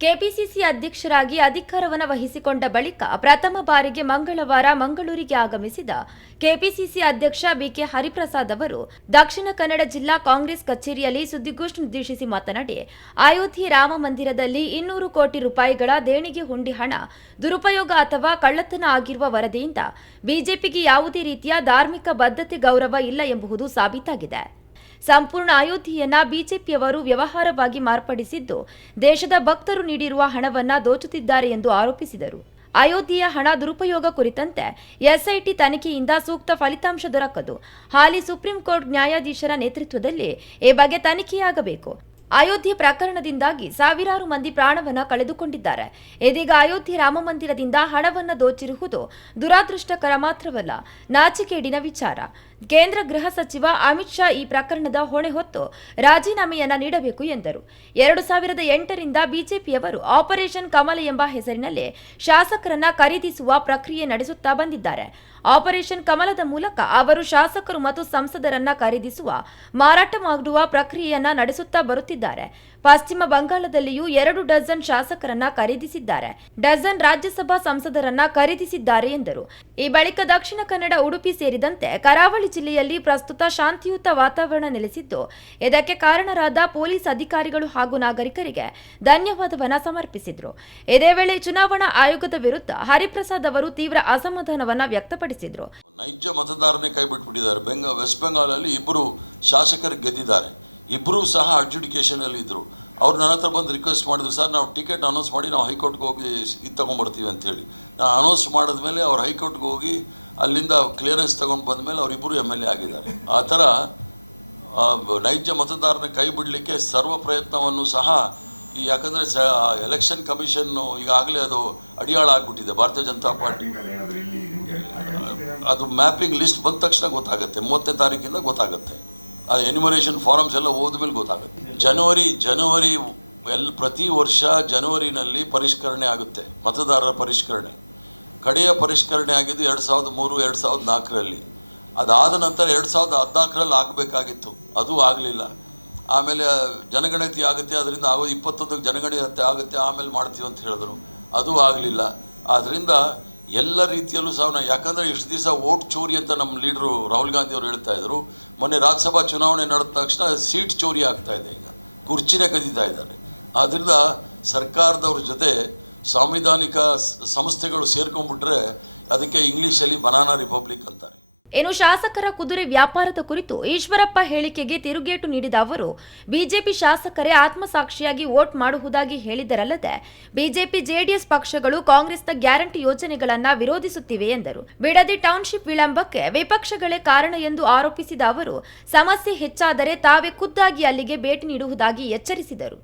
KPCC ಅಧ್ಯಕ್ಷರಾಗಿ ಅಧಿಕಾರವನ್ನು ವಹಿಸಿಕೊಂಡ ಬಳಿಕ ಪ್ರಥಮ ಬಾರಿಗೆ ಮಂಗಳವಾರ ಮಂಗಳೂರಿಗೆ ಆಗಮಿಸಿದ ಕೆಪಿಸಿಸಿ ಅಧ್ಯಕ್ಷ ಬಿಕೆ ಹರಿಪ್ರಸಾದ್ ಅವರು ದಕ್ಷಿಣ ಕನ್ನಡ ಜಿಲ್ಲಾ ಕಾಂಗ್ರೆಸ್ ಕಚೇರಿಯಲ್ಲಿ ಸುದ್ದಿಗೋಷ್ಠಿ ಉದ್ದೇಶಿಸಿ ಮಾತನಾಡಿ, ಅಯೋಧ್ಯೆ ರಾಮ ಮಂದಿರದಲ್ಲಿ 200 ಕೋಟಿ ರೂಪಾಯಿಗಳ ದೇಣಿಗೆ ಹುಂಡಿ ಹಣ ದುರುಪಯೋಗ ಅಥವಾ ಕಳ್ಳತನ ಆಗಿರುವ ವರದಿಯಿಂದ ಬಿಜೆಪಿಗೆ ಯಾವುದೇ ರೀತಿಯ ಧಾರ್ಮಿಕ ಬದ್ಧತೆ ಗೌರವ ಇಲ್ಲ ಎಂಬುದು ಸಾಬೀತಾಗಿದೆ. ಸಂಪೂರ್ಣ ಅಯೋಧ್ಯೆಯನ್ನ ಬಿಜೆಪಿಯವರು ವ್ಯವಹಾರವಾಗಿ ಮಾರ್ಪಡಿಸಿದ್ದು ದೇಶದ ಭಕ್ತರು ನೀಡಿರುವ ಹಣವನ್ನ ದೋಚುತ್ತಿದ್ದಾರೆ ಎಂದು ಆರೋಪಿಸಿದರು. ಅಯೋಧ್ಯೆಯ ಹಣ ದುರುಪಯೋಗ ಕುರಿತಂತೆ ಎಸ್ಐಟಿ ತನಿಖೆಯಿಂದ ಸೂಕ್ತ ಫಲಿತಾಂಶ ದೊರಕದು. ಹಾಲಿ ಸುಪ್ರೀಂ ಕೋರ್ಟ್ ನ್ಯಾಯಾಧೀಶರ ನೇತೃತ್ವದಲ್ಲಿ ಈ ಬಗ್ಗೆ ತನಿಖೆಯಾಗಬೇಕು. ಅಯೋಧ್ಯೆ ಪ್ರಕರಣದಿಂದಾಗಿ ಸಾವಿರಾರು ಮಂದಿ ಪ್ರಾಣವನ್ನ ಕಳೆದುಕೊಂಡಿದ್ದಾರೆ. ಇದೀಗ ಅಯೋಧ್ಯೆ ರಾಮ ಮಂದಿರದಿಂದ ಹಣವನ್ನ ದೋಚಿರುವುದು ದುರಾದೃಷ್ಟಕರ ಮಾತ್ರವಲ್ಲ, ನಾಚಿಕೇಡಿನ ವಿಚಾರ. ಕೇಂದ್ರ ಗೃಹ ಸಚಿವ ಅಮಿತ್ ಶಾ ಈ ಪ್ರಕರಣದ ಹೊಣೆ ಹೊತ್ತು ರಾಜೀನಾಮೆಯನ್ನ ನೀಡಬೇಕು ಎಂದರು. 2008ರಿಂದ ಬಿಜೆಪಿಯವರು ಆಪರೇಷನ್ ಕಮಲ ಎಂಬ ಹೆಸರಿನಲ್ಲಿ ಶಾಸಕರನ್ನ ಖರೀದಿಸುವ ಪ್ರಕ್ರಿಯೆ ನಡೆಸುತ್ತಾ ಬಂದಿದ್ದಾರೆ. ಆಪರೇಷನ್ ಕಮಲದ ಮೂಲಕ ಅವರು ಶಾಸಕರು ಮತ್ತು ಸಂಸದರನ್ನ ಖರೀದಿಸುವ, ಮಾರಾಟ ಮಾಡುವ ಪ್ರಕ್ರಿಯೆಯನ್ನ ನಡೆಸುತ್ತಾ ಬರುತ್ತಿದ್ದಾರೆ. ಪಶ್ಚಿಮ ಬಂಗಾಳದಲ್ಲಿಯೂ 2 ಡಜನ್ ಶಾಸಕರನ್ನ ಖರೀದಿಸಿದ್ದಾರೆ, ಡಜನ್ ರಾಜ್ಯಸಭಾ ಸಂಸದರನ್ನ ಖರೀದಿಸಿದ್ದಾರೆ ಎಂದರು. ಈ ಬಳಿಕ ದಕ್ಷಿಣ ಕನ್ನಡ, ಉಡುಪಿ ಸೇರಿದಂತೆ ಕರಾವಳಿ ಜಿಲ್ಲೆಯಲ್ಲಿ ಪ್ರಸ್ತುತ ಶಾಂತಿಯುತ ವಾತಾವರಣ ನೆಲೆಸಿದ್ದು, ಇದಕ್ಕೆ ಕಾರಣರಾದ ಪೊಲೀಸ್ ಅಧಿಕಾರಿಗಳು ಹಾಗೂ ನಾಗರಿಕರಿಗೆ ಧನ್ಯವಾದವನ್ನ ಸಮರ್ಪಿಸಿದರು. ಇದೇ ವೇಳೆ ಚುನಾವಣಾ ಆಯೋಗದ ವಿರುದ್ಧ ಹರಿಪ್ರಸಾದ್ ಅವರು ತೀವ್ರ ಅಸಮಾಧಾನವನ್ನ ವ್ಯಕ್ತಪಡಿಸಿದರು. ನೈಜ ಮತದಾರನೇ ಕೈ ಬಿಟ್ಬಿಟ್ಟಿದ್ದಾರೆ. ವೆಸ್ಟ್ ಬೆಂಗಾಲಲ್ಲಿ 2 ಶಾಸಕರು ಗೆದ್ದಿದ್ದಾರೆ. 2 ಸಹ ಅಡ್ಜುಡಿಕೇಷನ್ ಅಲ್ಲಿ ಇದ್ರು. ಅವ್ರು ನನ್ನ ಹತ್ರ ಬಂದು ರಿಕ್ವೆಸ್ಟ್ ಮಾಡಿದ್ರು, ಸರ್ ನಾವು ಟಿಕೆಟ್ ಅನೌನ್ಸ್ ಮಾಡಿ ನಾವು ಹೈಕೋರ್ಟ್ಗೆ ಹೋಗಿ ಇದು ತೊಗೊಂಡ್ಬರ್ತೀವಿ ಅಂತೇಳಿ. ನಾನು ಅನೌನ್ಸ್ ಮಾಡಿದ್ಮೇಲೆ ಅವ್ರು ಹೈಕೋರ್ಟ್ಗೆ ಹೋಗಿ ಅಲ್ಲಿಂದ ಕ್ಲಿಯರೆನ್ಸ್ ತೊಗೊಂಡು ಬಂದಮೇಲೆ ಅವರಿಬ್ಬರು MLA ಆಗಿದ್ದಾರೆ. ಆ ಥರ ನೈಜ ಮತದಾರನ ಕೈ ಬಿಡಲಿಕ್ಕೆ ಸರ್ವ ಪ್ರಯತ್ನವನ್ನು ಸಹ ಯಾಕಂದರೆ ಎಲೆಕ್ಷನ್ ಕಮಿಷನ್ನು ಈಗಾಗಲೇ ಅದು ಅಡಿಯಾಳ ಆಗಿಬಿಟ್ಟಿದೆ. ಭಾರತೀಯ ಜನತಾ ಪಾರ್ಟಿ ಅದು ಮ್ಯಾಪಿಂಗ್ ಲಿಸ್ಟ್ ಬಂದ ತಕ್ಷಣ ಗೊತ್ತಾಗುತ್ತೆ. 30ನೇ ತಾರೀಕಿಂದ ಗೊತ್ತಾಗುತ್ತೆ. ಅದು ಎನ್ಯುಮರೇಷನ್ ಫಾರಮ್ಸ್ ಎಲ್ಲ ಹೋದ್ಮೇಲೆ ಗೊತ್ತಾಗುತ್ತೆ. ಜನವರಿ ಪ್ರತಿ ವರ್ಷ ಜನವರಿನಲ್ಲಿ ಪರಿಷ್ಕರಣೆ ಆಗುತ್ತೆ, ಮತದಾರರ ಪರಿಷ್ಕರಣೆ. ಕಡೆಯ ಪರಿಷ್ಕರಣೆ ಆಗಿದ್ದು 2003, 2004ರಲ್ಲಿ. ಅದಾದ ನಂತರ 2014ರಲ್ಲಿ ಆಗಬೇಕಾಗಿತ್ತು, ಅದು ಆಗಲಿಲ್ಲ. ಆಮೇಲೆ ಜನಗಣತಿ ಆಗುತ್ತೆ, ಅದರಿಂದ 21ಕ್ಕೆ ಜನಗಣತಿ ಆಗುತ್ತೆ, ಆಮೇಲೆ ಮಾಡ್ತೀವಿ ಅಂತ ಹೇಳಿದ್ರು, ಅದು ಆಗಲಿಲ್ಲ. ಆದ್ದರಿಂದ ಎಲ್ಲ ರೀತಿಯಲ್ಲೂ ಸಹ ಯಾಕಂದರೆ ಇಷ್ಟು ದಿವಸ ವೋಟ್ ಚೋರಿ ಅಂತ ನಮ್ಮ ಲೀಡ್ರು ರಾಹುಲ್ ಗಾಂಧಿ ಅವರು ಹೇಳ್ತಾ ಇದ್ರು. ಮೊನ್ನೆ ರಾಜ್ಯಸಭಾ ಚುನಾವಣೆ ನಡೆದ ತಕ್ಷಣ ಸೀಟ್ ಚೋರಿ ಆಗ್ತಾ ಇದೆ, ಈಗ ಕುರ್ಚಿನೇ ಕದೀತಾ ಇದ್ದಾರೆ. ಆದ್ದರಿಂದ ಸರ್ಕಾರದವ್ರ ಜೊತೆ ಸಾಂವಿಧಾನಿಕ ಸಂಸ್ಥೆಗಳು ಸೇರ್ಕೊಂಡ್ಬಿಟ್ರೆ ಅದಕ್ಕೆ ಇಂಗ್ಲೀಷಲ್ಲಿ ಬನಾನಾ ರಿಪಬ್ಲಿಕ್ ಅಂತಾರೆ. ಇನ್ನು ಶಾಸಕರ ಕುದುರೆ ವ್ಯಾಪಾರದ ಕುರಿತು ಈಶ್ವರಪ್ಪ ಹೇಳಿಕೆಗೆ ತಿರುಗೇಟು ನೀಡಿದ ಅವರು, ಬಿಜೆಪಿ ಶಾಸಕರೇ ಆತ್ಮಸಾಕ್ಷಿಯಾಗಿ ವೋಟ್ ಮಾಡುವುದಾಗಿ ಹೇಳಿದರಲ್ಲದೆ ಬಿಜೆಪಿ ಜೆಡಿಎಸ್ ಪಕ್ಷಗಳು ಕಾಂಗ್ರೆಸ್ನ ಗ್ಯಾರಂಟಿ ಯೋಜನೆಗಳನ್ನ ವಿರೋಧಿಸುತ್ತಿವೆ ಎಂದರು. ಬಿಡದಿ ಟೌನ್ಶಿಪ್ ವಿಳಂಬಕ್ಕೆ ವಿಪಕ್ಷಗಳೇ ಕಾರಣ ಎಂದು ಆರೋಪಿಸಿದ ಅವರು, ಸಮಸ್ಯೆ ಹೆಚ್ಚಾದರೆ ತಾವೇ ಖುದ್ದಾಗಿ ಅಲ್ಲಿಗೆ ಭೇಟಿ ನೀಡುವುದಾಗಿ ಎಚ್ಚರಿಸಿದರು.